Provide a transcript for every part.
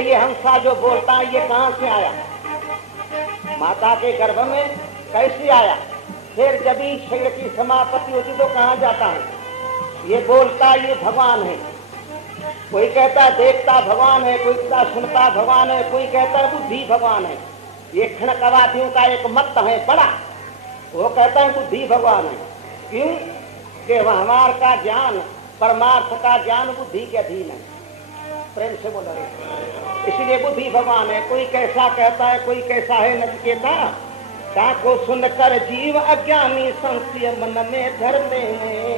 ये हंसा जो बोलता है ये कहाँ से आया, माता के गर्भ में कैसे आया, फिर जब ही शरीर की समापत्ति होती तो कहाँ जाता है। ये बोलता ये भगवान है, कोई कहता है देखता भगवान है, कोई कहता सुनता भगवान है, कोई कहता है बुद्धि भगवान है। ये क्षणकवादियों का एक मत है बड़ा, वो कहता है बुद्धि भगवान है। क्यों कि व्यवहार का ज्ञान परमार्थ का ज्ञान बुद्धि के अधीन है। प्रेम से बोल रहे इसलिए बुद्धि भगवान है। कोई कैसा कहता है, कोई कैसा है नचिकेता, का को सुनकर जीव अज्ञानी संशय मन में धरते हैं।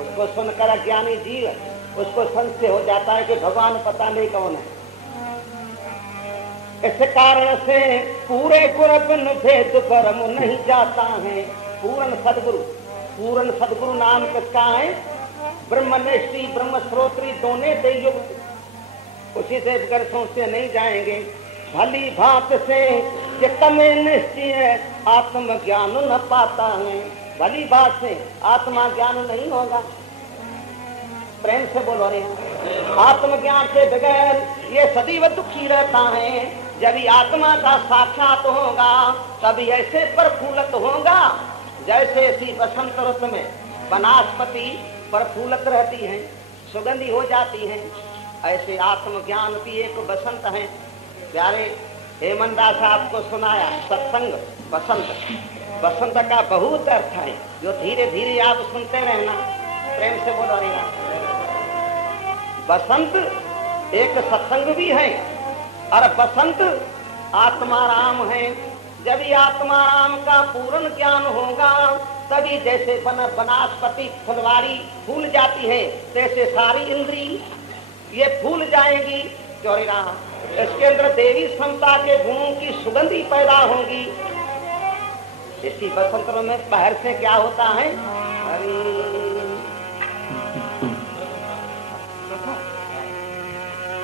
उसको सुनकर अज्ञानी जीव उसको संशय हो जाता है कि भगवान पता नहीं कौन है। इस कारण से पूरे गुण बिन भेद कर्म नहीं जाता है। पूर्ण सदगुरु नाम किसका है? ब्रह्मनिष्ठी ब्रह्म श्रोत्री दोने देयुक्त, उसी से बगैर सोचते नहीं जाएंगे। भली भात से चित्त में निश्चय आत्म ज्ञान न पाता है। भली बात से आत्मा ज्ञान नहीं होगा। प्रेम से बोलो रे, आत्मज्ञान के बगैर ये सदैव दुखी रहता है। जब ही आत्मा का साक्षात होगा तभी ऐसे प्रफुल्लित होगा जैसे इसी बसंत ऋतु में वनस्पति प्रफुल्लित रहती है, सुगंधी हो जाती है। ऐसे आत्मज्ञान भी एक बसंत है। प्यारे हेमंतदास आपको सुनाया सत्संग बसंत। बसंत का बहुत अर्थ है जो धीरे धीरे आप सुनते रहना। प्रेम से बोलो रहेगा। बसंत एक सत्संग भी है और बसंत आत्माराम है। जब ये आत्माराम का पूर्ण ज्ञान होगा तभी जैसे वनस्पति फुलवारी फूल जाती है तैसे सारी इंद्री ये फूल जाएगी। चौरी राम इसके अंदर देवी क्षमता के गुणों की सुगंधी पैदा होगी। इसी बसंत में बाहर से क्या होता है?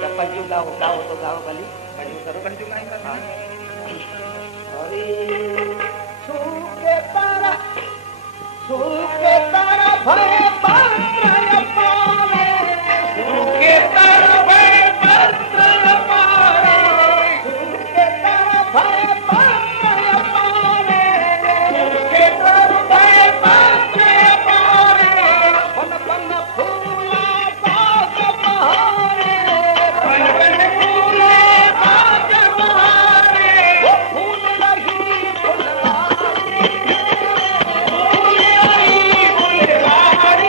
जब पंजू होता हो तो गाओ गली पंजू करो पंजू सूखे तारा भय पात्र पावे, सूखे तारा भय पात्र पावे, सूखे तारा भय पात्र पावे, सूखे तारा भय पात्र पावे। बन बन फूला बाग बहारे, बन बन फूला बाग बहारे, वो फूल रही फुलवारी, फूल रही फुलवारी।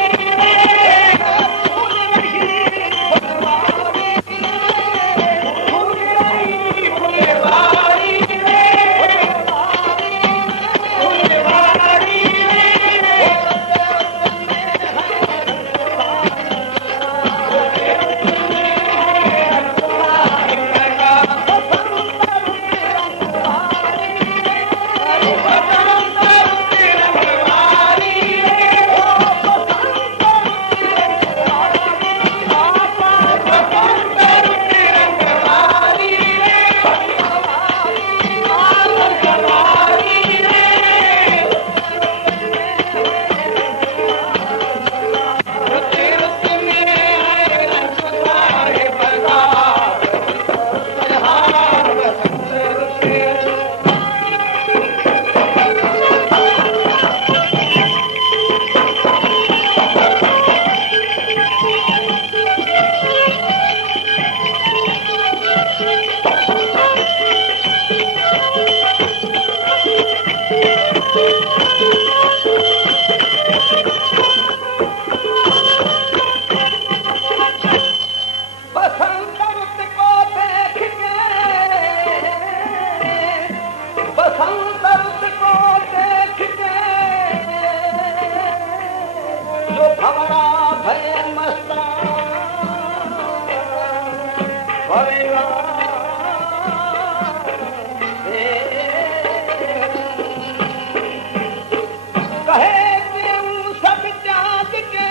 हरे कहे क्यों सब त्याग के,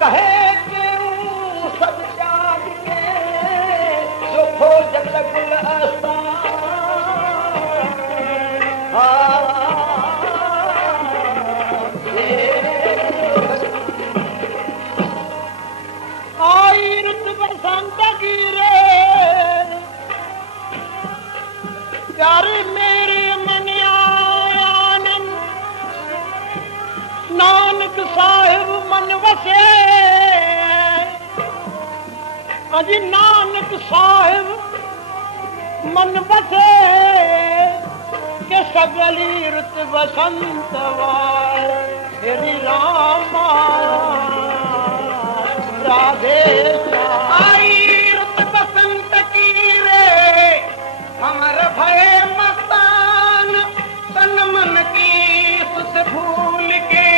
कहे क्यों सब त्याग के, जो खोजत गुलस्तां आई रुत बसंत गिरे, प्यारे मेरे मन आनंद, नानक साहिब मन वसे, अजी नानक साहिब मन वसे, के सगली रुत बसंत वार, श्री रामा राधे आई रुत बसंत की रे, हमर भय मस्तान, तन मन की सुध भूल के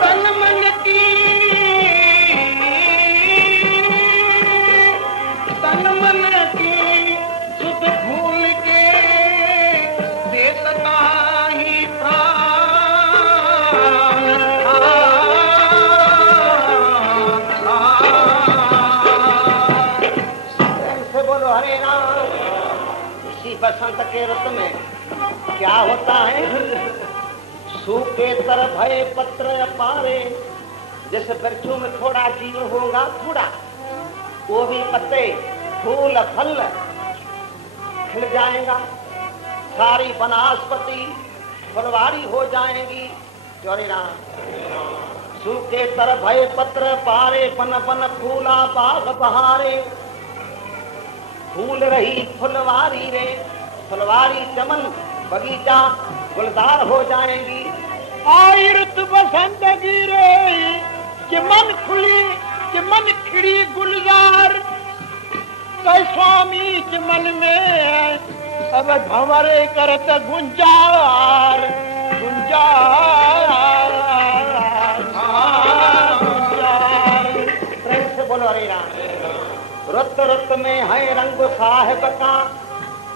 तन मन की, तन मन की सुध भूल के, देत काही प्राण बसंत के रुत में क्या होता है, सूखे तर भय पत्र अपारे, जैसे वृक्षों में थोड़ा जीवन होगा, थोड़ा वो भी पत्ते फूल फल खिल जाएगा, सारी वनस्पति फुलवारी हो जाएंगी। चौरे राम सूखे तर भय पत्र पारे, पन पन फूला बाग बहारे, फूल रही फुलवारी रे, फुलवारी चमन बगीचा गुलदार हो जाएंगी। आई रुत बसंत गिरे, कि मन खुली कि मन खिड़ी गुलजार, स्वामी के मन में अब भंवरे करत गुंजार, गुंजार प्रेम से बोलो हरे राम। रुत रुत में है रंग साहिब का,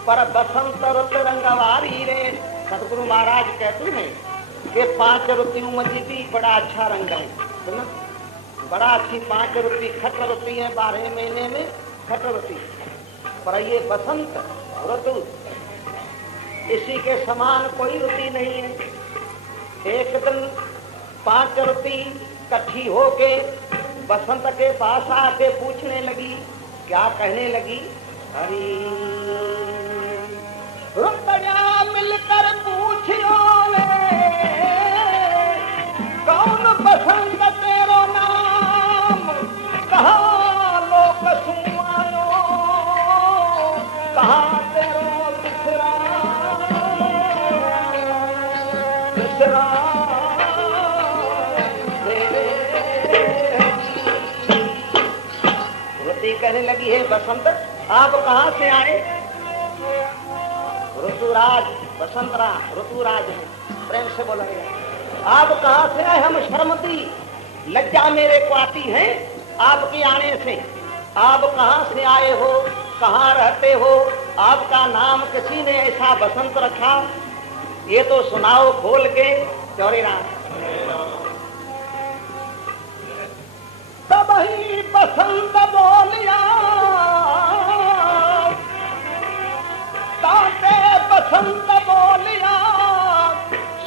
पर बसंत रुत रंगवारी रे। सतगुरु महाराज कहते हैं कि 5 रुतियों में भी बड़ा अच्छा रंग है, सुना? बड़ा अच्छी 5 रुति खट रुति है 12 महीने में खट रुति, पर ये बसंत ऋतु इसी के समान कोई रुति नहीं है। एक दिन 5 रुति इकट्ठी होके बसंत के पास आके पूछने लगी, क्या कहने लगी? हरी रुपया मिलकर पूछियो ले, कौन बसंत तेरो नाम, कहाँ लोक सुमायो, कहाँ तेरो विश्राम, विश्राम कहने लगी है, बसंत आप कहाँ से आए? ऋतुराज बसंतराज ऋतुराज है, प्रेम से बोला गया। आप कहाँ से आए? हम शर्मती लज्जा मेरे को आती है आपके आने से। आप कहाँ से आए हो, कहाँ रहते हो, आपका नाम किसी ने ऐसा बसंत रखा, ये तो सुनाओ खोल के। चौरी राम तब ही बसंत बोलिया, ताते बसंत बोलिया,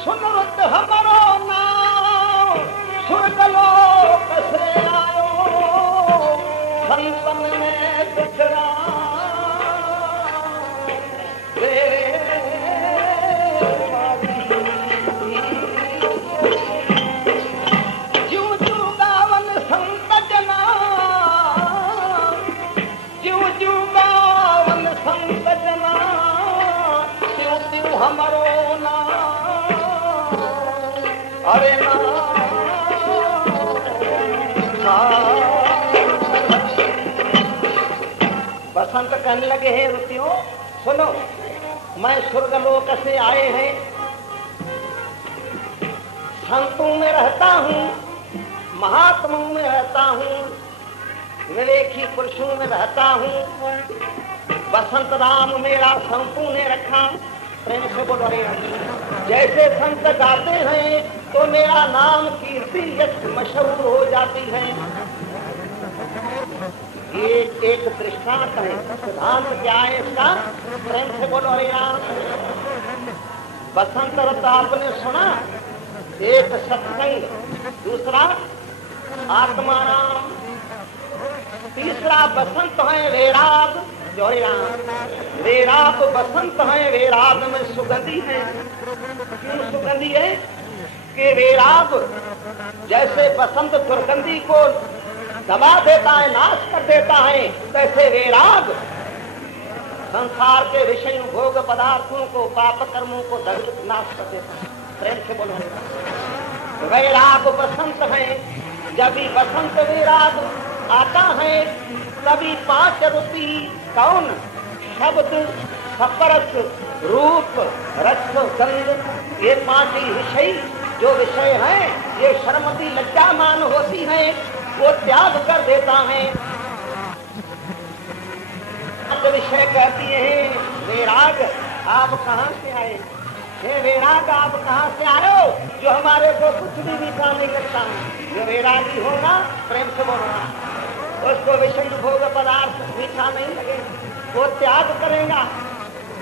सुन रुत हमारो नाम, स्वर्गलोक से आयो, संतन में बिखरा हमारो नाम, अरे बसंत कहने लगे हैं, रुतियों सुनो, मैं स्वर्गलोक से आए हैं, संतों में रहता हूँ, महात्माओं में रहता हूँ, विवेकी पुरुषों में रहता हूँ। बसंत राम मेरा संतों ने रखा। प्रेम से बोलो रे। जैसे संत गाते हैं तो मेरा नाम कीर्ति यश मशहूर हो जाती है। ये एक दृष्टांत है। सिद्धांत क्या है इसका? प्रेम से बोलो रे राम। बसंत ऋतु आपने सुना, एक सत्संग, दूसरा आत्माराम, तीसरा बसंत है वैराग। वैराग बसंत है, वैराग में सुगंधी है। क्यों सुगंधी है? कि वैराग जैसे बसंत दुर्गंधी को दबा देता है, नाश कर देता है, तैसे वैराग संसार के विषय भोग पदार्थों को, पाप कर्मों को नाश कर देता है। प्रेम से बोलो। वैराग बसंत है। जब भी बसंत वैराग आता है तभी 5 ऋतु कौन? शब्द, स्पर्श, रूप, रस, गंध, ये 5 ही विषय जो विषय हैं, ये शर्मती लज्जामान होती हैं, वो त्याग कर देता है। विषय कहती है वैराग आप कहाँ से आए? हे वैराग आप कहाँ से आए हो? जो हमारे को कुछ भी मीठा नहीं लगता है। जो वैरागी होगा, प्रेम से बोलना, उसको विषय भोग पदार्थ मीठा नहीं लगेगा, वो त्याग करेगा।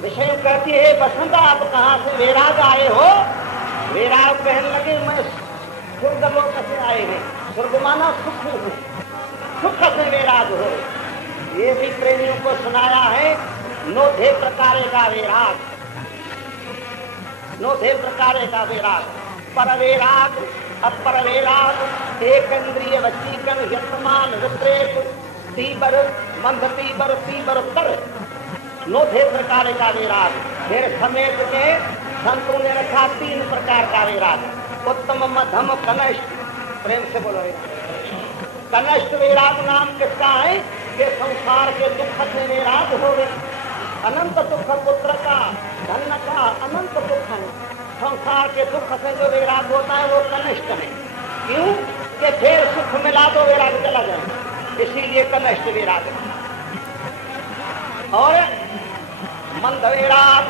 विषय कहती है बसंत आप कहाँ से वैराग आए हो? वैराग कहने लगे मैं स्वर्ग लोक से आए हैं। स्वर्ग माना सुख, सुख से वैराग हो। ये भी प्रेमियों को सुनाया है। नोधे प्रकार का वैराग, नोधे प्रकार का वैराग, पर वैराग, अपर वैराग, एक इंद्रिय वचीकन यत्मान विपरीत, तीबर मंद तीबर तीबर तर, नोधे प्रकार का वैराग। फिर समेत के संतों ने रखा 3 प्रकार का वैराग। उत्तम, मध्यम, कनिष्ठ। प्रेम से बोलो। कनिष्ठ वैराग नाम किसका है? कि संसार के दुख से वैराग हो गए। अनंत दुख, पुत्र का, धन का अनंत दुख है। संसार के दुख से जो वैराग होता है वो कनिष्ठ है। क्यों? कि फिर सुख मिला तो वैराग चला जाए, इसीलिए कनिष्ठ वैराग। और मंद वैराग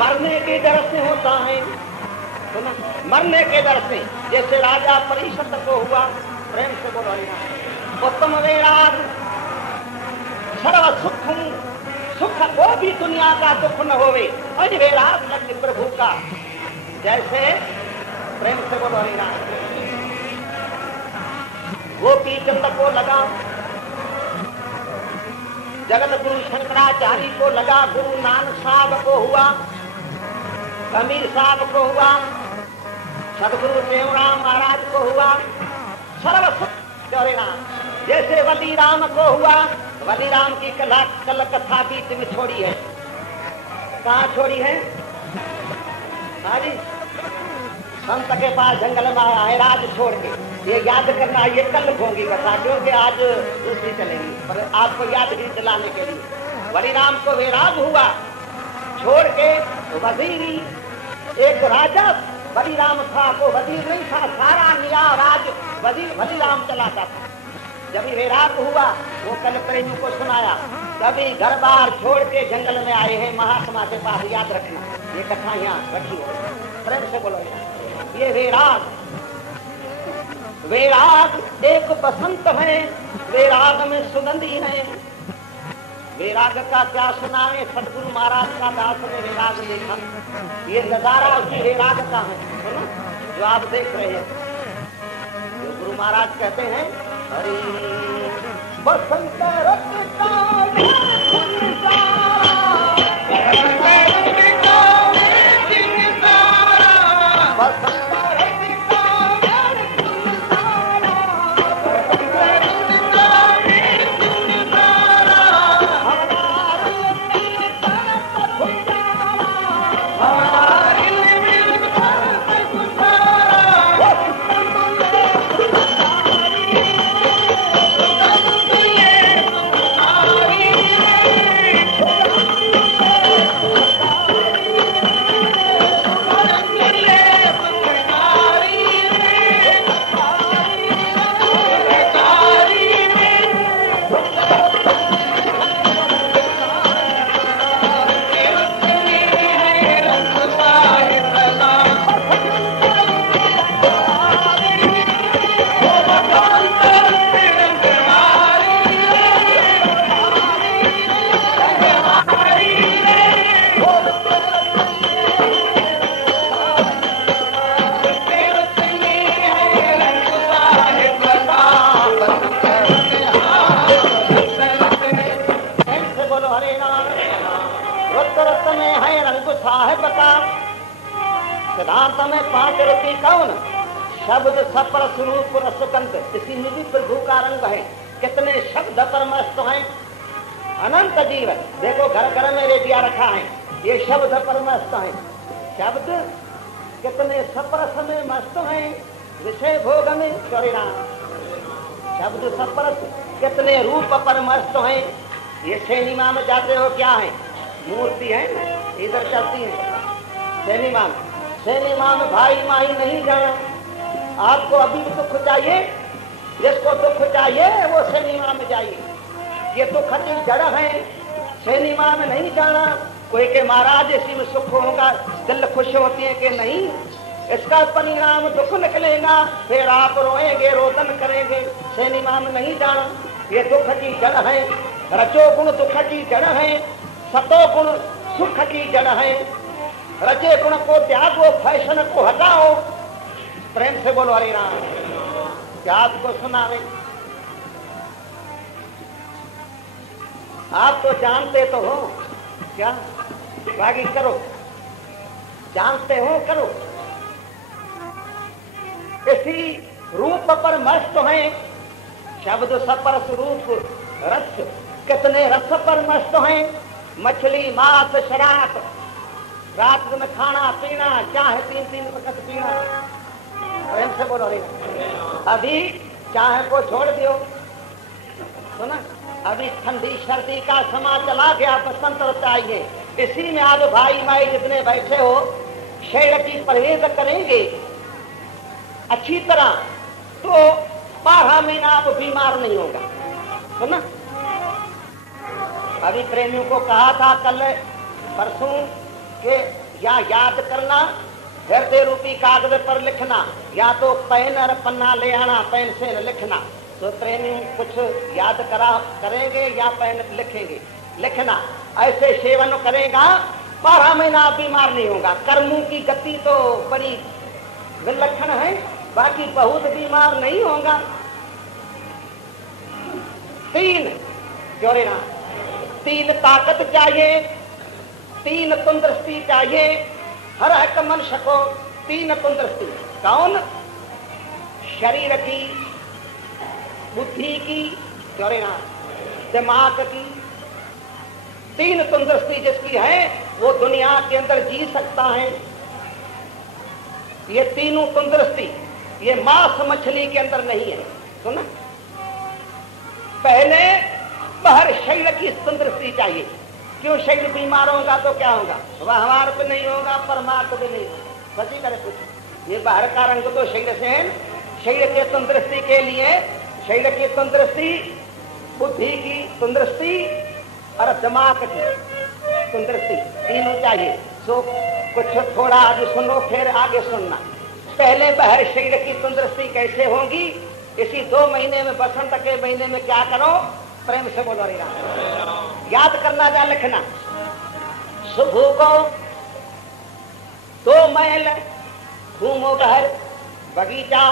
मरने के डर से होता है। मरने के डर से, जैसे राजा परिषद को हुआ। प्रेम से बोलो। उत्तम वैराग सर्व सुख, सुख को भी दुनिया का दुख न होवे, और वैराग लगे प्रभु का। जैसे प्रेम से बोलो हरिनाम। गोपी चंद को लगा, जगत गुरु शंकराचार्य को लगा, गुरु नानक साहब को हुआ, कबीर साहब को हुआ, सदगुरु देवराम महाराज को हुआ। सर्व सुख जैसे वलीराम को हुआ। वलीराम की कल कथा बीच में छोड़ी है। कहाँ छोड़ी है? हाँ जी, संत के पास जंगल में आया है राज छोड़ के। ये याद करना, ये कल होगी कथा, क्योंकि आज दूसरी चलेगी, पर आपको याद ही दिलाने के लिए। वलीराम को वैराग हुआ, छोड़ के वजीरी, एक राजा वलीराम था, को वजीर नहीं था, सारा निया राज वलीराम चलाता था। जब वैराग हुआ वो कल प्रेमियों को सुनाया। कभी घर बार छोड़ के जंगल में आए हैं महात्मा के पास, याद रखना ये कथा यहाँ रखी हो। प्रेम से बोलो। ये वैराग, वैराग एक बसंत है, वैराग में सुगंधी है। वैराग का क्या सुनावे? सदगुरु महाराज का दास ने वैराग देखा। ये नजारा उसी वैराग का है, जो आप देख रहे हैं। जो गुरु महाराज कहते हैं, हरि बसंत रत का सिद्धांत में 5 रति कौन शब्द सफल स्वरूप रसकंत, इसी में भी प्रभु का रंग है। कितने शब्द पर मस्त हैं, अनंत जीवन। देखो घर घर में रेडिया रखा है, ये शब्द पर मस्त है। शब्द कितने सपरस में मस्त हैं, विषय भोग में चौराम। शब्द सपरस कितने रूप पर मस्त हैं। ये सिनेमा में जाते हो क्या है, मूर्ति है इधर चलती है सिनेमा में। सिनेमा में भाई माही नहीं जाना, आपको अभी भी दुख चाहिए, जिसको दुख चाहिए वो सिनेमा में जाइए। ये दुख की जड़ है, सिनेमा में नहीं जाना। कोई के महाराज इसी में सुख होगा, दिल खुश होती है कि नहीं, इसका परिणाम दुख निकलेगा, फिर आप रोएंगे, रोदन करेंगे। सिनेमा में नहीं जाना, ये दुख की जड़ है। रजो गुण दुख की जड़ है, सतो गुण सुख की जड़ है। रजे गुण को त्यागो, फैशन को हटाओ। प्रेम से बोलो हरे राम। क्या आपको सुनावे? आप तो जानते तो हो, क्या बाकी करो, जानते हो करो। इसी रूप पर मस्त हैं, शब्द सपरस रूप रस, कितने रस पर मस्त हैं। मछली मांस शराब, रात में खाना पीना, चाहे 3-3 वक्त पीना। प्रेम से बोलो रे। अभी चाहे को छोड़ दियो, सुना, अभी ठंडी सर्दी का समा चला गया, बसंत चाहिए। इसी में आप भाई माई जितने बैठे हो, शरीर की परहेज करेंगे अच्छी तरह तो 12 महीना आप बीमार नहीं होगा। सुना, अभी प्रेमियों को कहा था कल परसों के या याद करना, हृदय रूपी कागज पर लिखना, या तो पेन और पन्ना ले आना, पेन से लिखना। तो प्रेमी कुछ याद करेंगे या पेन लिखेंगे, लिखना। ऐसे सेवन करेगा 12 महीना बीमार नहीं होगा। कर्मों की गति तो बड़ी विलक्षण है, बाकी बहुत बीमार नहीं होगा। 3 क्यों ना, 3 ताकत चाहिए, 3 तंदुरुस्ती चाहिए हर एक मनुष्य को। 3 तंदुरुस्ती कौन? शरीर की, बुद्धि की, चौरेना दिमाग की। 3 तंदुरुस्ती जिसकी है वो दुनिया के अंदर जी सकता है। ये तीनों तंदुरुस्ती ये मांस मछली के अंदर नहीं है। सुना, पहले बाहर शरीर की तंदुरुस्ती चाहिए। क्यों? शरीर बीमार होगा तो क्या होगा? वह हमारे पे नहीं होगा, परमात्मा पे नहीं होगा। सची करे कुछ, ये बाहर का रंग तो शरीर से है। शरीर के तंदुरुस्ती के लिए, शरीर की तंदुरुस्ती, बुद्धि की तंदुरुस्ती और दिमाग की तंदुरुस्ती, तीनों चाहिए। सो कुछ थोड़ा आज सुनो, फिर आगे सुनना। पहले बाहर शरीर की तंदुरुस्ती कैसे होगी? इसी 2 महीने में, बसंत के महीने में क्या करो? प्रेम से बोलो रे राम। याद करना जा, लिखना। सुबह को 2 मील घूमो, बाहर बगीचा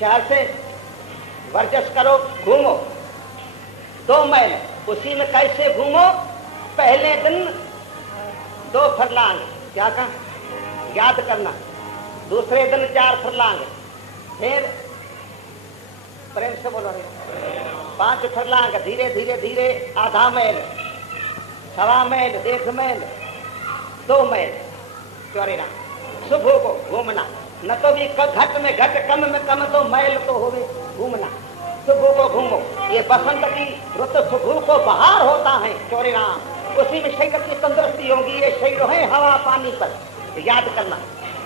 शहर से वर्जस करो, घूमो 2 मील। उसी में कैसे घूमो? पहले दिन 2 फरलांग, क्या कहा? याद करना। दूसरे दिन 4 फरलांग, फिर प्रेम से बोलो रे 5 फरलांग। धीरे धीरे धीरे आधा मील, 1.25 मील, 1 मील, 2 मील चौरेना। सुबह को घूमना, न तो भी घट में घट, कम में कम तो मील तो होवे घूमना। सुबह को घूमो। ये बसंत की ऋतु सुबह को बाहर होता है चौरेना। उसी में शरीर की तंदुरुस्ती होगी। ये शरीर है हवा पानी पर, याद करना।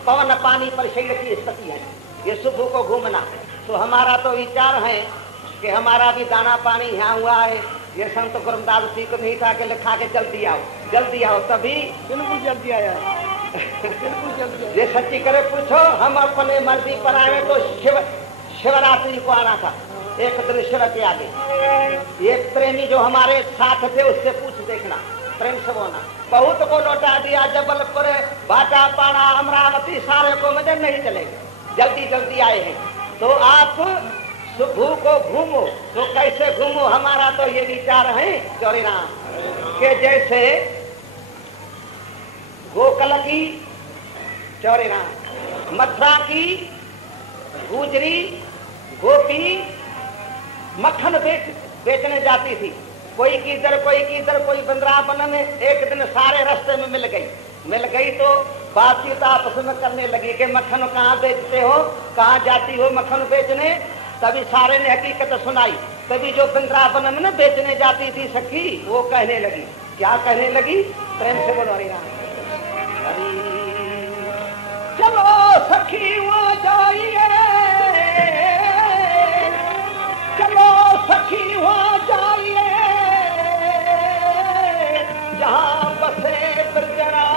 पवन पानी पर शरीर की स्थिति है। ये सुबह को घूमना। तो हमारा तो विचार है कि हमारा भी दाना पानी यहाँ हुआ है। ये संत गुरुदास जी को नहीं था कि लिखा के जल्दी आओ, जल्दी आओ। तभी बिल्कुल जल्दी आया, बिल्कुल जल्दी। ये सच्ची करे पूछो, हम अपने मर्जी पर आए तो शिव शिवरात्रि को आना था। एक दिन शिव के आगे एक प्रेमी जो हमारे साथ थे उससे पूछ देखना, प्रेम से बोलना। बहुत को लौटा दिया, जबलपुर, भाटा पाड़ा, अमरावती, सारे को मजे नहीं चलेंगे, जल्दी जल्दी आए हैं। तो आप सुबह को घूमो, तो कैसे घूमो? हमारा तो ये विचार है चौरी राम के जैसे गोकुल की चौरी राम, मथुरा की गुजरी गोपी मक्खन बेचने जाती थी, कोई किधर कोई वृंदावन में। एक दिन सारे रास्ते में मिल गई तो बातचीत आपस में करने लगी कि मक्खन कहाँ बेचते हो, कहाँ जाती हो मक्खन बेचने। तभी सारे ने हकीकत सुनाई। तभी जो वृंदावन में बेचने जाती थी सखी, वो कहने लगी, क्या कहने लगी? प्रेम से बोलो हरि राम। चलो सखी वहाँ जाइए, चलो सखी वहाँ जाइए, जहाँ बसे ब्रजराज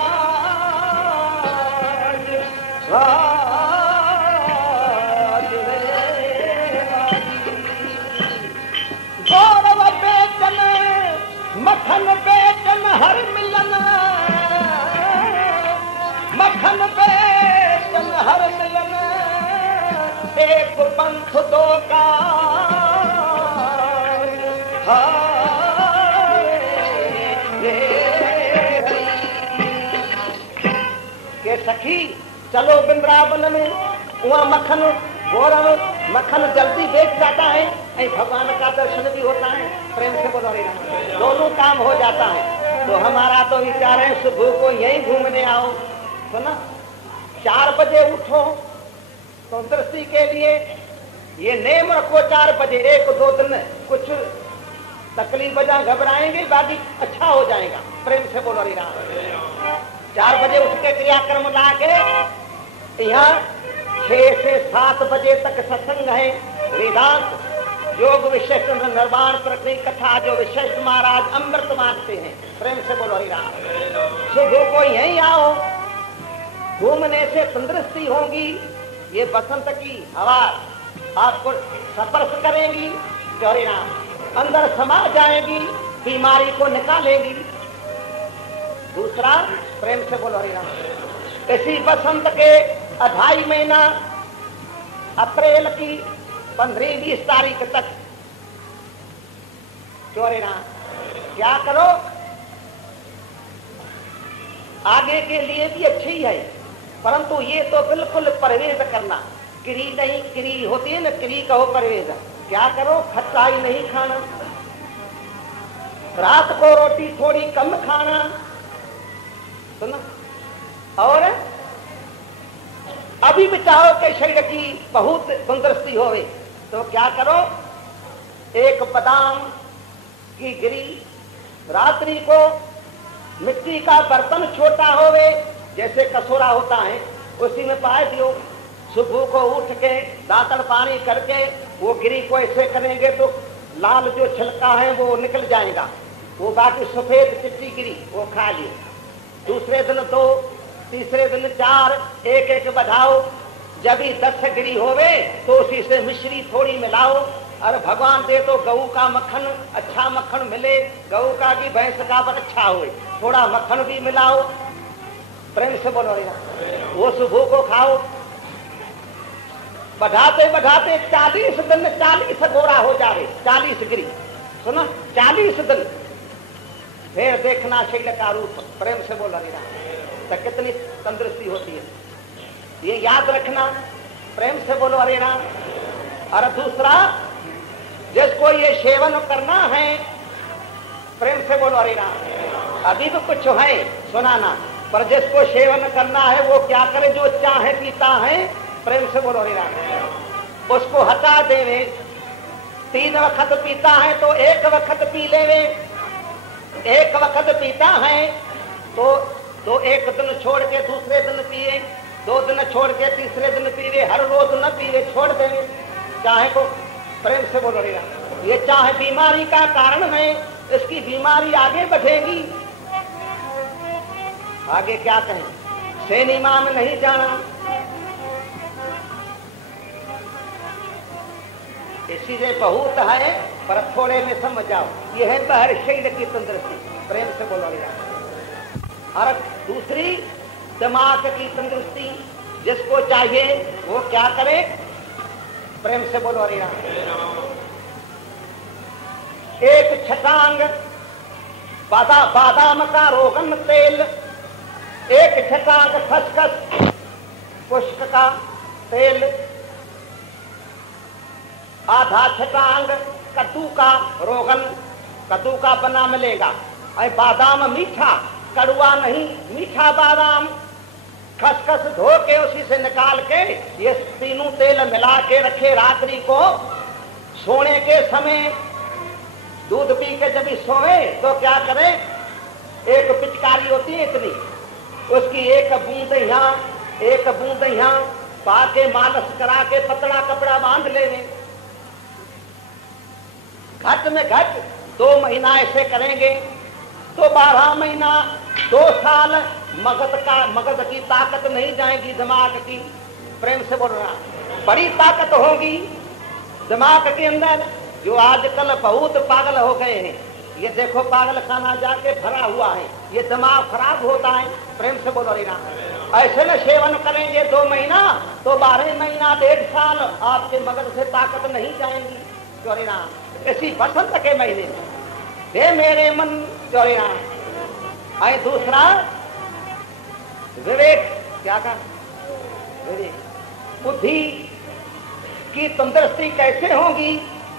गौरव बेचन मक्खन बेचन हर मिलन, मक्खन बेचन हर मिलन, एक पंथ दो का के सखी चलो वृंदावन में, वहाँ मक्खन गौरव मक्खन जल्दी बेच जाता है, भगवान का दर्शन भी होता है। प्रेम से बोलो रे, दोनों काम हो जाता है। तो हमारा तो विचार है सुबह को यही घूमने आओ, सुना 4 बजे उठो तो दृष्टि के लिए ये नेम रखो 4 बजे। 1-2 दिन कुछ तकलीफ वजह घबराएंगे, बाकी अच्छा हो जाएगा। प्रेम से बोलो रे राम। 4 बजे उठ के क्रियाक्रम ला के यहाँ 6 से 7 बजे तक सत्संग है, वेदांत योग विशेष निर्वाण प्रकृति कथा जो विशेष महाराज अमृत मानते हैं। प्रेम से बोलो हरि राम। सुबह को यहीं आओ, घूमने से तंदुरुस्ती होगी। ये बसंत की हवा आपको स्पर्श करेगी, हरि राम, अंदर समा जाएगी, बीमारी को निकालेगी। दूसरा प्रेम से बोलो हरि राम। इसी बसंत के 2.5 महीना अप्रैल की 15-20 तारीख तक चोरे ना क्या करो, आगे के लिए भी अच्छी है, परंतु ये तो बिल्कुल परहेज करना। किरी नहीं, किरी होती है ना, किरी कहो परहेज। क्या करो, खट्टाई नहीं खाना, रात को रोटी थोड़ी कम खाना, सुना। और अभी भी चाहो कि शरीर की बहुत तंदुरुस्ती होवे तो क्या करो, एक बादाम की गिरी, रात्रि को मिट्टी का बर्तन छोटा होवे जैसे कसूरा होता है, उसी में पाए दियो। सुबह को उठ के दातन पानी करके वो गिरी को ऐसे करेंगे तो लाल जो छिलका है वो निकल जाएगा, वो बाकी सफेद चिट्टी गिरी वो खा लियो। दूसरे दिन 2, तीसरे दिन 4, एक बढ़ाओ। जब ही 10 गिरी होवे तो उसी से मिश्री थोड़ी मिलाओ। और भगवान दे तो गऊ का मक्खन, अच्छा मक्खन मिले, गऊ का की भैंस का पर अच्छा हुए, थोड़ा मक्खन भी मिलाओ। प्रेम से बोलो वो सुबह को खाओ। बढ़ाते बढ़ाते 40 दिन 40 गोरा हो जावे, 40 गिरी, सुना 40 दिन, फिर देखना शैल का रूप। प्रेम से बोलो तो कितनी तंदुरुस्ती होती है, ये याद रखना। प्रेम से बोलो हरे राम। और दूसरा, जिसको ये सेवन करना है, प्रेम से बोलो हरे राम। अभी तो कुछ है सुनाना, पर जिसको सेवन करना है वो क्या करे, जो चाहे पीता है, प्रेम से बोलो हरे राम, उसको हटा देवे। 3 वक्त पीता है तो 1 वक्त पी लेवे, 1 वक्त पीता है तो 1 दिन छोड़ के दूसरे दिन पिए, 2 दिन छोड़ के तीसरे दिन पीवे, हर रोज न पीवे, छोड़ देवे चाहे को। प्रेम से बोलो रे, ये चाहे बीमारी का कारण है, इसकी बीमारी आगे बढ़ेगी। आगे क्या कहें, सिनेमा में नहीं जाना, इसी से बहुत है पर थोड़े में समझ जाओ। ये है बाहर शरीर की तंदुरुस्ती, प्रेम से बोलो यार। और दूसरी दिमाग की तंदुरुस्ती, जिसको चाहिए वो क्या करे, प्रेम से बोलो अरे राम। एक छटांग बादाम का रोगन तेल, एक छटांग खसखस पुष्प का तेल, आधा छटांग कद्दू का रोगन, कद्दू का बना मिलेगा। और बादाम मीठा, कड़ुआ नहीं, मीठा बादाम, खसखस धो के उसी से निकाल के ये तीनों तेल मिला के रखे। रात्रि को सोने के समय दूध पी के जब सोए तो क्या करें, एक पिचकारी होती है इतनी, उसकी एक बूंद यहाँ एक बूंद यहाँ पाके मालिश करा के पतला कपड़ा बांध लेने। घट में घट 2 महीना ऐसे करेंगे तो 12 महीना 2 साल मगज की ताकत नहीं जाएगी, दिमाग की। प्रेम से बोल रहा, बड़ी ताकत होगी दिमाग के अंदर। जो आजकल बहुत पागल हो गए हैं, ये देखो पागल खाना जाके भरा हुआ है, ये दिमाग खराब होता है। प्रेम से बोलो रीना, ऐसे में सेवन करेंगे 2 महीना तो 12 महीना 1.5 साल आपके मगज से ताकत नहीं जाएंगी। चोरीना इसी बसंत के महीने में हे मेरे मन चोरीना। आई दूसरा विवेक, क्या कहा, विवेक बुद्धि की तंदुरुस्ती कैसे होगी,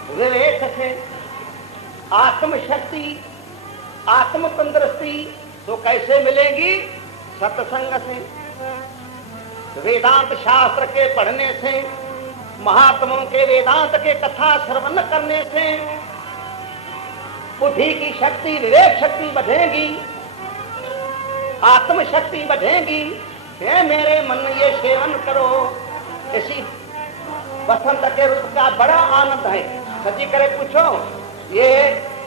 विवेक से। आत्मशक्ति आत्म तंदुरुस्ती तो कैसे मिलेगी, सत्संग से, वेदांत शास्त्र के पढ़ने से, महात्माओं के वेदांत के कथा श्रवण करने से बुद्धि की शक्ति, विवेक शक्ति बढ़ेगी, आत्मशक्ति बढ़ेगी। हे मेरे मन ये सेवन करो। इसी बसंत के रुत का बड़ा आनंद है। सजी करे पूछो, ये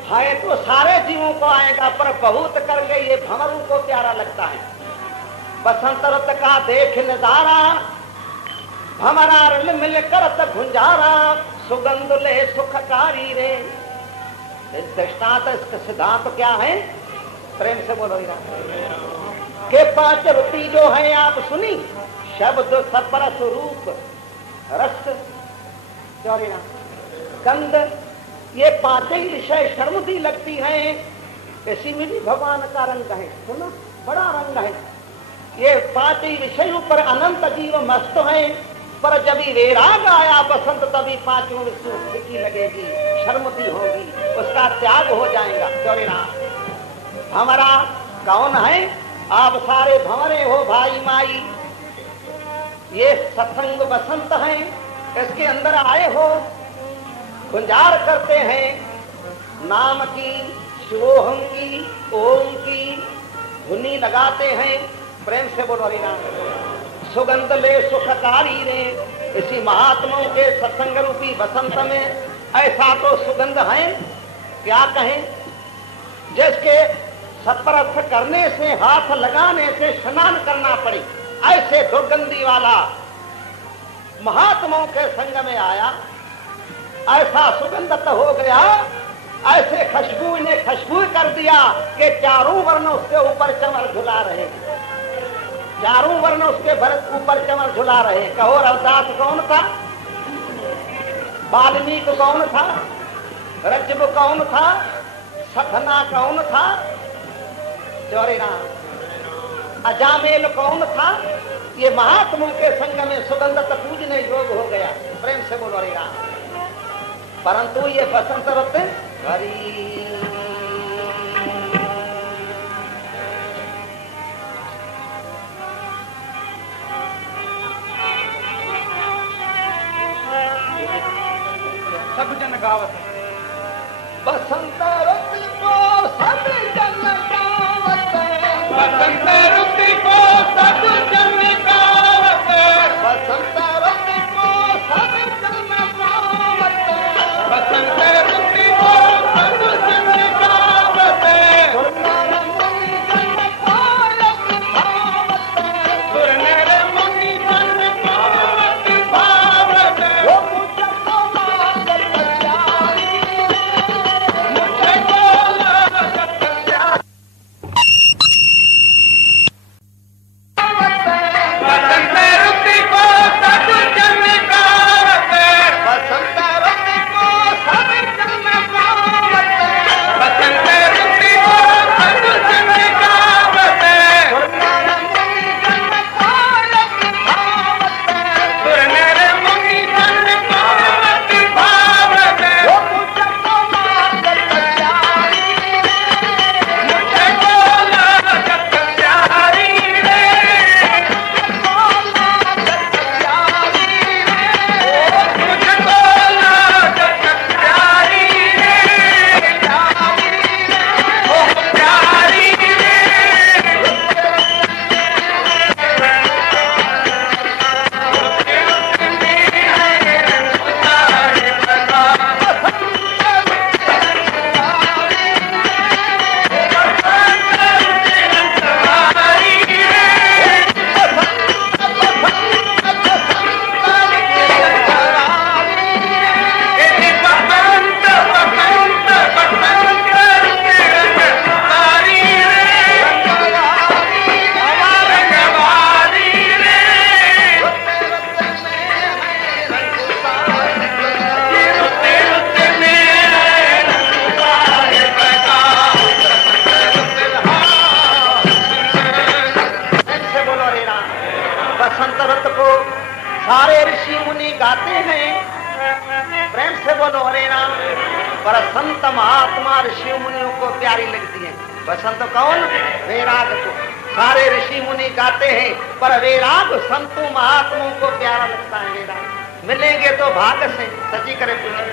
है तो सारे जीवों को आएगा, पर बहुत करके ये भंवरों को प्यारा लगता है। बसंत रुत का देख नजारा, भंवरा रल मिल करत भुंजारा, सुगंध ले सुखकारी रे। दृष्टांत इसका सिद्धांत क्या है, प्रेम से बोलो के 5 रुति जो है आप सुनी, शब्द सपरस रूप रस चौरीना गंध, ये 5 ही विषय शर्मदी लगती हैं। इसी में भी भगवान का रंग है, सुनो बड़ा रंग है। ये 5 ही विषयों पर अनंत जीव मस्त है, पर जब ही वैराग आया बसंत तभी 5 विषयों फीकी लगेगी, शर्मदी होगी, उसका त्याग हो जाएगा। चौरीना हमारा कौन है, आप सारे भंवरे हो भाई माई, ये सत्संग बसंत है, इसके अंदर आए हो, गुंजार करते हैं नाम की, शिवोहम की, ओम की धुनी लगाते हैं। प्रेम से बोलो रे नाम, सुगंध ले सुखकारी रे। इसी महात्माओं के सत्संग रूपी बसंत में ऐसा तो सुगंध है, क्या कहें, जिसके सत्परथ करने से, हाथ लगाने से स्नान करना पड़े, ऐसे दुर्गंधी वाला महात्माओं के संग में आया, ऐसा सुगंधित हो गया, ऐसे खुशबू ने खुशबू कर दिया कि चारों वर्ण उसके ऊपर चमर झुला रहे, चारों वर्ण उसके ऊपर चमर झुला रहे। कहो रविदास कौन था, वाल्मीकि कौन था, रज्जब कौन था, सखना कौन था, चौरीना अजामेल कौन था। ये महात्माओं के संग में सुगंधत पूजने योग हो गया। प्रेम से बोलो रे राम। परंतु ये बसंत रुत हरी सब जन गावत, बसंत रुत को सब जन गावत, बसंत रुत को सब जन गावत, बसंत रुत को सब जन गावत, बसंत रुत को सब जन गावत, सुरनर मुनि जन पायत भावत, सुरनर मुनि जन पायत भावत, वो मुझ को मांगत सारे ऋषि मुनि गाते हैं, प्रेम से बोलो हरे राम। पर संत महात्मा ऋषि मुनियों को प्यारी लगती है। बसंत कौन? वैराग को। सारे ऋषि मुनि गाते हैं पर वैराग संतों महात्माओं को प्यारा लगता है। वैराग मिलेंगे तो भाग से, सची करे पूछे।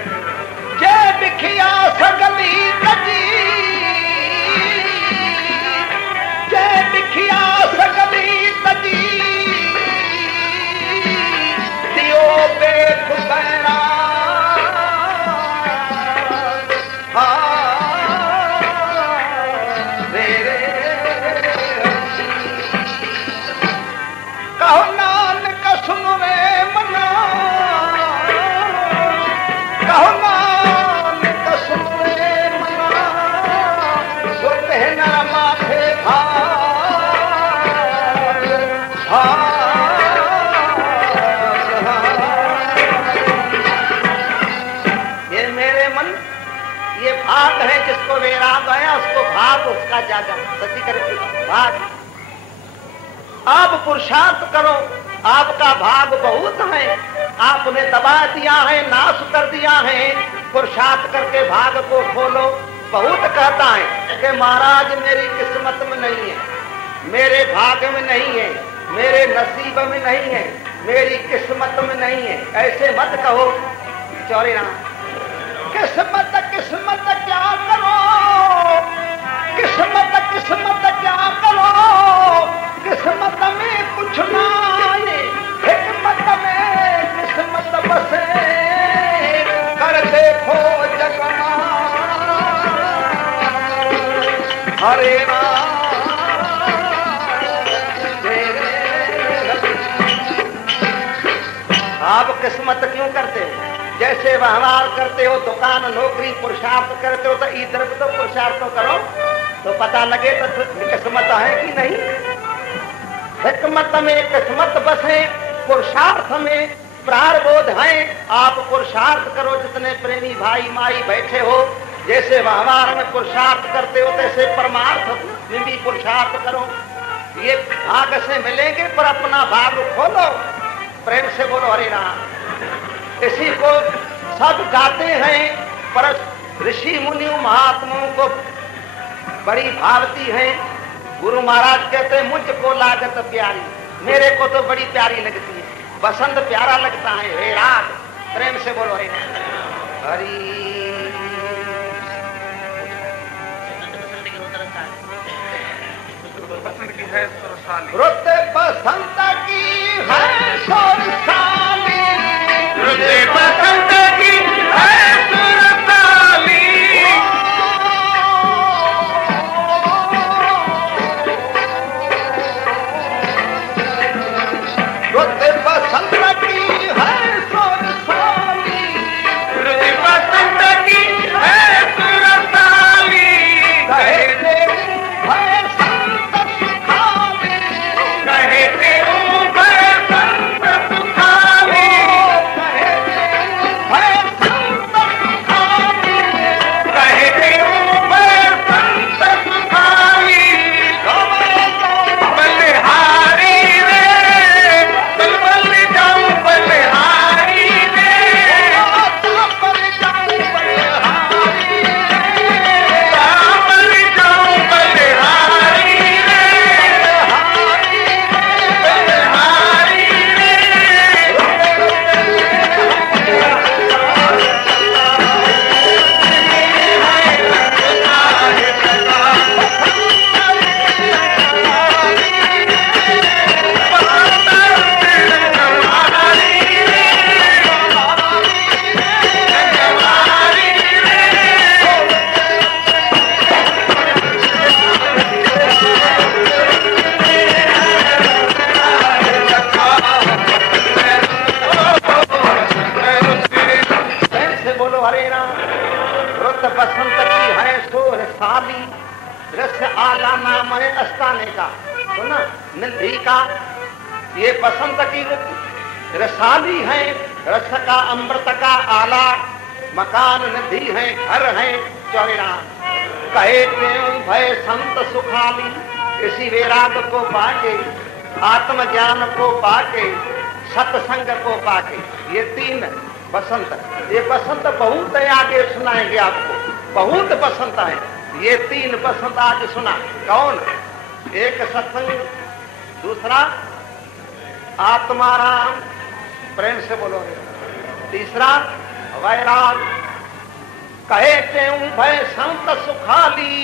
जय बिखिया सगली कजी, जय बिखिया सगली कजी, दियो बेख बैरा कहो नानक सुन रे मना, कहो नानक सुन रे मना, जो कहना माथे ये मेरे मन, ये भाग है जिसको वैराग आया उसको भाग उसका जागा। सच्ची करे भाग। आप पुरुषार्थ करो, आपका भाग बहुत है। आपने दबा दिया है, नाश कर दिया है। पुरुषार्थ करके भाग को खोलो। बहुत कहता है कि महाराज मेरी किस्मत में नहीं है, मेरे भाग में नहीं है, मेरे नसीब में नहीं है, मेरी किस्मत में नहीं है। ऐसे मत कहो चौरे राम। किस्मत किस्मत क्या करो, किस्मत किस्मत क्या करो, किस्मत में कुछ ना है, हिकमत में किस्मत बसे, कर देखो जगमा हरे राम। आप किस्मत क्यों करते हो? जैसे व्यवहार करते हो, दुकान नौकरी पुरुषार्थ करते हो, तो इधर तो पुरुषार्थ तो करो तो पता लगे तो किस्मत है कि नहीं। हिकमत में किस्मत बसे, पुरुषार्थ में प्रारब्ध है। आप पुरुषार्थ करो, जितने प्रेमी भाई माई बैठे हो, जैसे व्यवहार में पुरुषार्थ करते हो तैसे परमार्थ में भी पुरुषार्थ करो। ये भाग से मिलेंगे पर अपना भाग खोलो। प्रेम से बोलो हरे राम। इसी को सब गाते हैं पर ऋषि मुनि महात्माओं को बड़ी भावती है। गुरु महाराज कहते हैं मुझको लागत प्यारी, मेरे को तो बड़ी प्यारी लगती है। बसंत प्यारा लगता है, वैराग। प्रेम से बोलो हरे हरि। रुत बसंत की है सुरसाली, रुत बसंत की है सुरसाली, रुत बसंत की है सुरसाली, रुत बसंत की है सुरसाली, कहते है संत सुखाली, कहते है संत सुखाली, कहते है संत सुखाली, कहते है संत सुखाली। बलिहारी रे, बल बल जाऊं बलिहारी रे, बल जाऊं बलिहारी रे, बल जाऊं बलिहारी रे, बलिहारी रे। से बोलो हरे राम। रुत बसंत की है सोर साली, रस आला नाम है अस्ताने का, सुना निधि का। ये बसंत की रसाली है, रस का अमृत का आला, मकान निधि है, घर है चौरा। कहे भय संत सुखाली, इसी वैराग को पाके, आत्मज्ञान को पाके, सत्संग को पाके, ये 3 बसंत, ये बसंत बहुत है, आगे सुनाएंगे आपको, बहुत बसंत है। ये 3 बसंत आज सुना। कौन? एक सत्संग, दूसरा आत्माराम, प्रेम से बोलो, तीसरा वैराग। कहे त्यों भय संत सुखाली,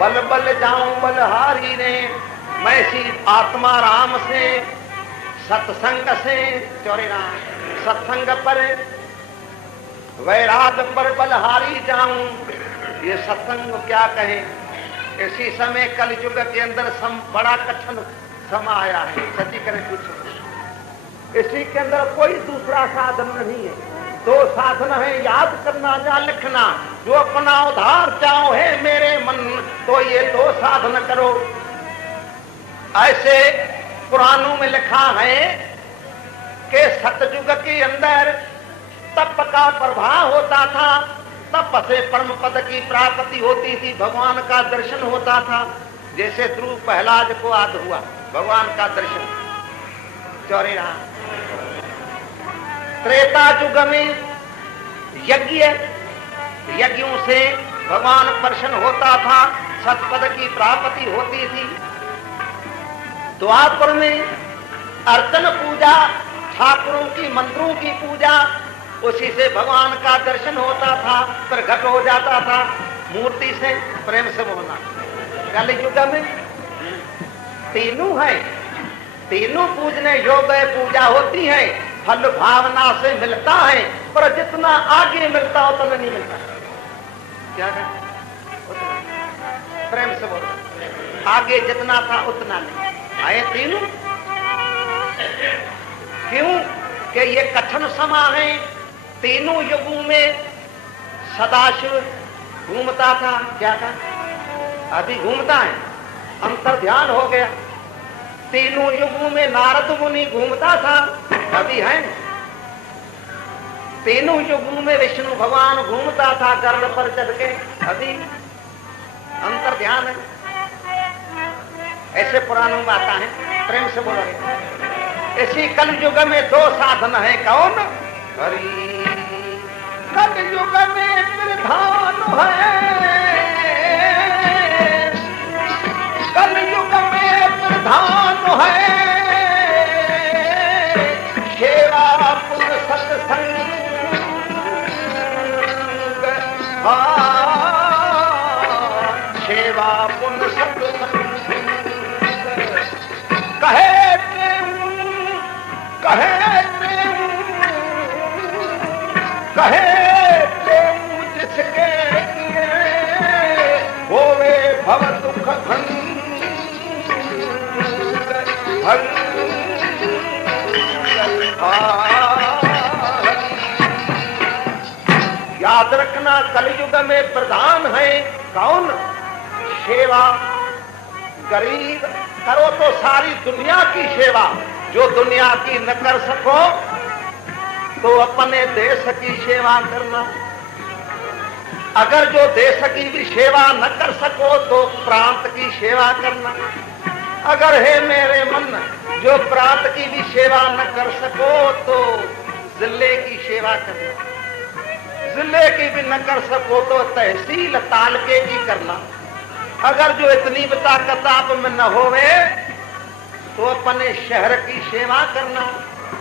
बल बल जाऊं बलहारी ने। मैं इसी आत्माराम से, सत्संग से, सत्संग पर वैराग पर बलहारी जाऊं। ये सत्संग क्या कहें, इसी समय कलयुग के अंदर बड़ा कठिन समय आया है। सती करें कुछ, इसी के अंदर कोई दूसरा साधन नहीं है। 2 साधन है, याद करना या लिखना। जो अपना उद्धार चाहो है मेरे मन, तो ये 2 साधन करो। ऐसे पुराणों में लिखा है कि सतयुग के अंदर तप का प्रभाव होता था, तप से परम पद की प्राप्ति होती थी, भगवान का दर्शन होता था। जैसे ध्रुव प्रहलाद को आज हुआ भगवान का दर्शन, चौरे रहा। त्रेता युग में यज्ञों से भगवान प्रसन्न होता था, सतपद की प्राप्ति होती थी। द्वापर में अर्चन पूजा, ठाकुरों की मंत्रों की पूजा, उसी से भगवान का दर्शन होता था, प्रकट हो जाता था मूर्ति से। प्रेम से बोलना। कलयुग में तीनों है, तीनों पूजने योग्य पूजा होती है, फल भावना से मिलता है, पर जितना आगे मिलता उतना नहीं मिलता। क्या है? प्रेम से बोलो, आगे जितना था उतना नहीं आए तीनों। क्यों? कि ये कठिन समय है। तीनों युगों में सदाशिव घूमता था। क्या था? अभी घूमता है, अंतर ध्यान हो गया। तीनों युगों में नारद मुनि घूमता था, अभी है। तीनों युगों में विष्णु भगवान घूमता था गरुड़ पर चढ़ के, अभी अंतर ध्यान है। ऐसे पुराणों में आता है। प्रेम से बोलो। इसी कलयुग में 2 साधन है। कौन? हरि। कलयुग में प्रधान है, कलयुग में प्रधान है सेवा पुण्य सत्संग। सेवा पुण्य सत्संग। कहे प्रेम, कहे प्रेम, कहे प्रेम जिसके होवे भव दुख भंग। याद रखना, कलयुग में प्रधान है कौन? सेवा। गरीब करो तो सारी दुनिया की सेवा, जो दुनिया की न कर सको तो अपने देश की सेवा करना। अगर जो देश की भी सेवा न कर सको तो प्रांत की सेवा करना। अगर है मेरे मन जो प्रांत की भी सेवा न कर सको तो जिले की सेवा करना। जिले की भी न कर सको तो तहसील तालके की करना। अगर जो इतनी ताकत आप में न होवे तो अपने शहर की सेवा करना।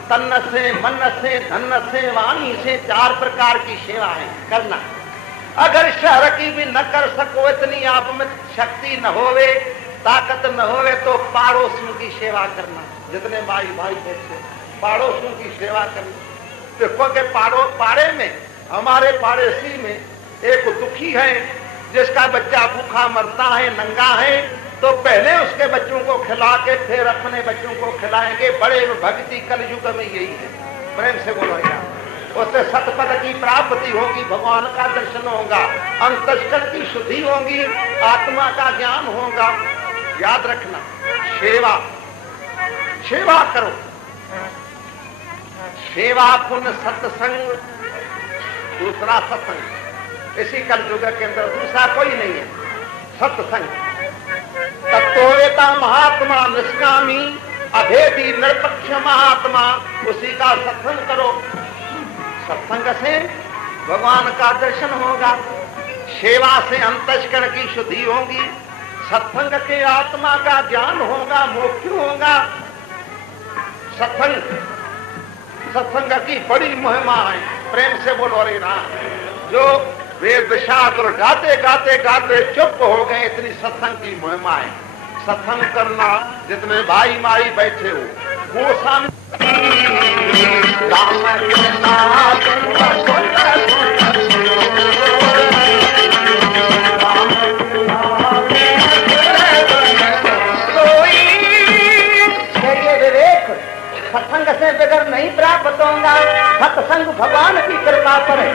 तन से, मन से, धन से, वाणी से 4 प्रकार की सेवा है करना। अगर शहर की भी न कर सको, इतनी आप में शक्ति न होवे, ताकत न होवे तो पड़ोसियों की सेवा करना। जितने भाई भाई बच्चे पड़ोसियों की सेवा करना। देखो के पाड़े में, हमारे पड़ोसी में एक दुखी है जिसका बच्चा भूखा मरता है, नंगा है, तो पहले उसके बच्चों को खिला के फिर अपने बच्चों को खिलाएंगे। बड़े भक्ति कलयुग में यही है। प्रेम से बोलो यार। उससे सतपद की प्राप्ति होगी, भगवान का दर्शन होगा, अंतस्करण की शुद्धि होगी, आत्मा का ज्ञान होगा। याद रखना, सेवा, सेवा करो। सेवा पुण्य सत्संग, दूसरा सत्संग। इसी कलयुग के अंदर दूसरा कोई नहीं है। सत्संग। तत्ववेता महात्मा निष्कामी अभेदी निरपक्ष महात्मा, उसी का सत्संग करो। सत्संग से भगवान का दर्शन होगा, सेवा से अंतःकरण की शुद्धि होगी, सत्संग के आत्मा का ज्ञान होगा, मोक्ष होगा। सत्संग की बड़ी महिमा है। प्रेम से बोलो रे ना। जो वेद शास्त्र गाते गाते गाते चुप हो गए, इतनी सत्संग की महिमा है। सत्संग करना, जितने भाई माई बैठे हो वो सामने सत्संग से बगैर नहीं प्राप्त होगा। सत्संग भगवान की कृपा पर है,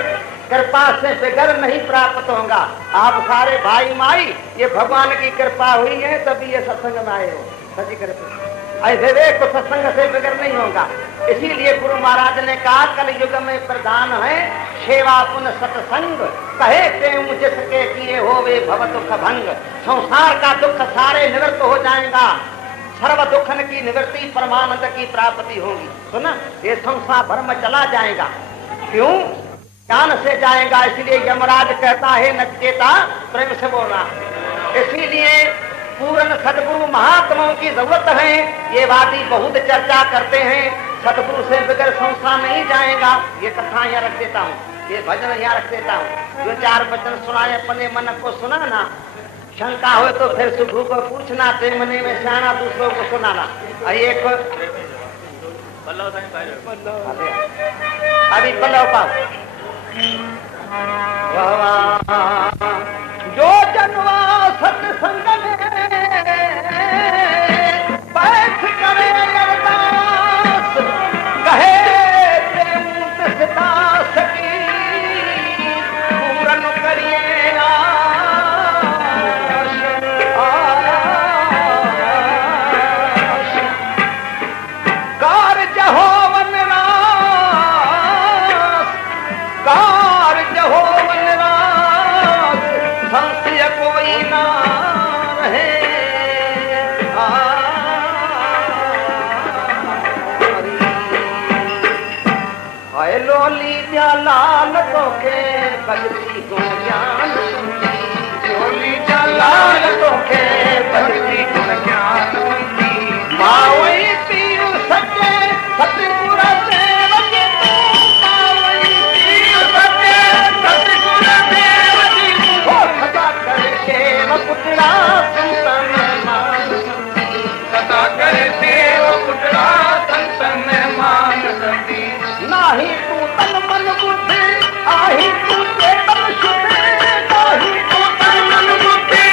कृपा से बगैर नहीं प्राप्त होगा। आप सारे भाई माई ये भगवान की कृपा हुई है तभी ये सत्संग में आए हो। सच्ची कृपा ऐसे देख तो सत्संग से बगैर नहीं होगा। इसीलिए गुरु महाराज ने कहा कल युग में प्रधान है सेवा पुन सत्संग, कहे प्रेम जिसके किए हो वे भव दुख भंग। संसार का दुख सारे निवृत्त हो जाएगा, सर्व दुखन की निवृत्ति परमानंद की प्राप्ति होगी। सुना, ये संसार भर में चला जाएगा। क्यों? ज्ञान से जाएगा। इसलिए यमराज कहता है नचकेता, प्रेम से बोलना। इसीलिए पूर्ण सदगुरु महात्माओं की जरूरत है। ये वादी बहुत चर्चा करते हैं, सदगुरु से बगैर संसार नहीं जाएगा। ये कथा यहाँ रख देता हूँ, ये भजन यहाँ रख देता हूँ। जो चार वचन सुनाए अपने मन को सुना ना, शंका हो तो फिर सुखू को पूछना, तेरे मने में सियाना दूसरों को सुनाना। एक अभी पल्लव पाओ। जो जनवा सत्संग में बैठ करे अरदास, कहे प्रेम दास की पूरन करिए लाल तो के भक्ति को ज्ञान, चोली लाल तो के भक्ति को ज्ञान। मावई पीर सच्चे सतगुर देव जी तू, मावई पीर सच्चे सतगुर देव जी तू। हो सदा करे सेव पुतला संतन मान, सदा करे सेव पुतला संतन मान। नाही तू तन मन बुद्धि, आही तू चेतन शुद्धि, नाही तू तन मन बुद्धि,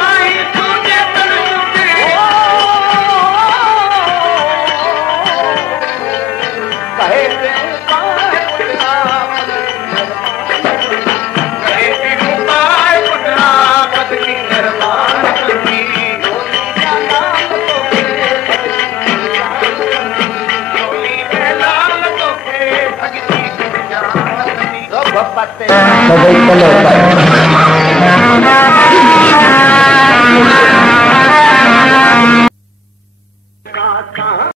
आही तू चेतन शुद्धि। कहे पद की निर्माण करनी, भक्ति